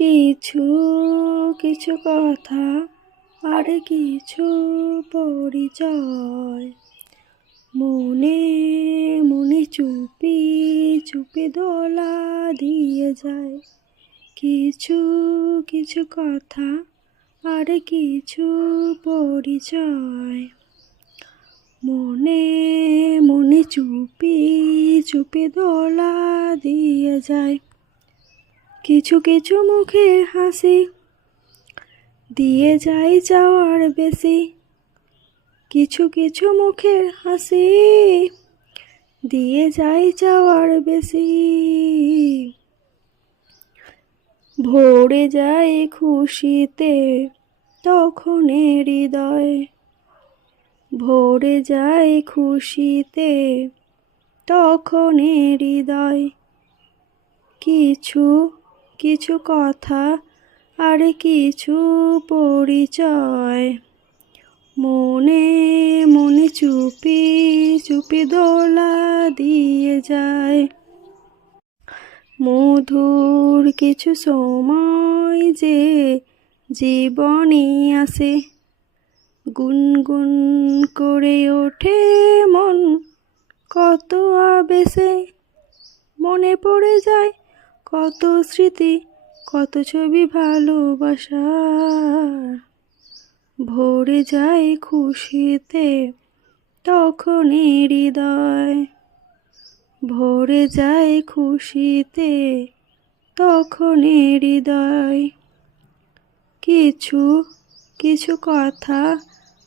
কিছু কিছু কথা আর কিছু পরিচয়, মনে মনে চুপি চুপি দোলা দিয়ে যায়। কিছু কিছু কথা আর কিছু পরিচয়, মনে মনে চুপি চুপি দোলা দিয়ে যায়। কিছু কিছু মুখে হাসি দিয়ে যায় যাওয়ার বেশি, কিছু কিছু মুখের হাসি দিয়ে যায় যাওয়ার বেশি। ভরে যায় খুশিতে তখন হৃদয়, ভরে যায় খুশিতে তখন হৃদয়। কিছু কিছু কথা আর কিছু পরিচয়, মনে মনে চুপি চুপি দোলা দিয়ে যায়। মধুর কিছু সময় যে জীবনে আসে, গুনগুন করে ওঠে মন কত আবেশে। মনে পড়ে যায় কত স্মৃতি, কত ছবি ভালোবাসার। ভরে যায় খুশিতে তখন হৃদয়, ভরে যায় খুশিতে তখন হৃদয়। কিছু কিছু কথা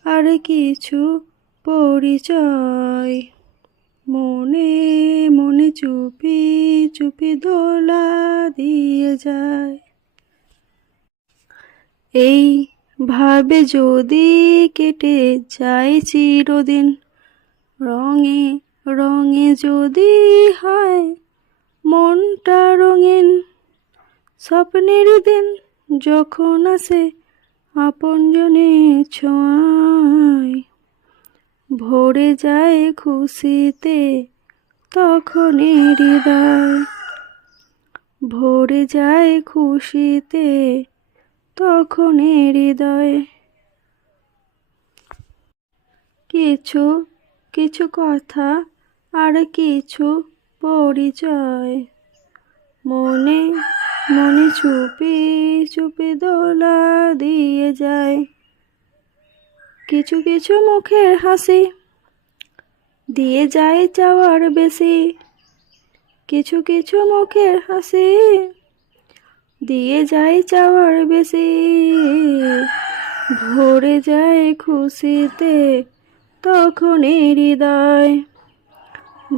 আর কিছু পরিচয়, মনে মনে চুপি চুপি দোলা দিয়ে যায়। এই ভাবে যদি কেটে যায় চিরদিন, রঙে রঙে যদি হয় মনটা রঙিন। স্বপ্নের দিন যখন আসে আপনজনের ছোঁয়ায়, ভরে যায় খুশিতে তখন হৃদয়, ভরে যায় খুশিতে তখন হৃদয়। কিছু কিছু কথা আর কিছু পরিচয়, মনে মনে চুপি চুপি দোলা দিয়ে যায়। কিছু কিছু মুখের হাসি দিয়ে যায় যাওয়ার বেশি, কিছু কিছু মুখের হাসি দিয়ে যায় যাওয়ার বেশি। ভরে যায় খুশিতে তখন হৃদয়,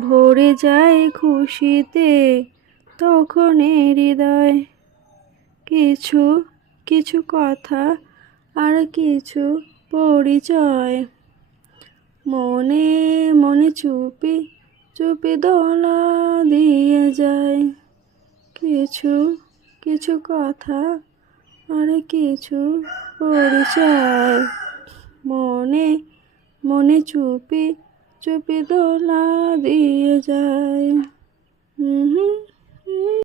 ভরে যায় খুশিতে তখন হৃদয়। কিছু কিছু কথা আর কিছু পরিচয়, মনে মনে চুপি চুপি দোলা দিয়ে যায়। কিছু কিছু কথা আর কিছু পরিচয়, মনে মনে চুপি চুপি দোলা দিয়ে যায়।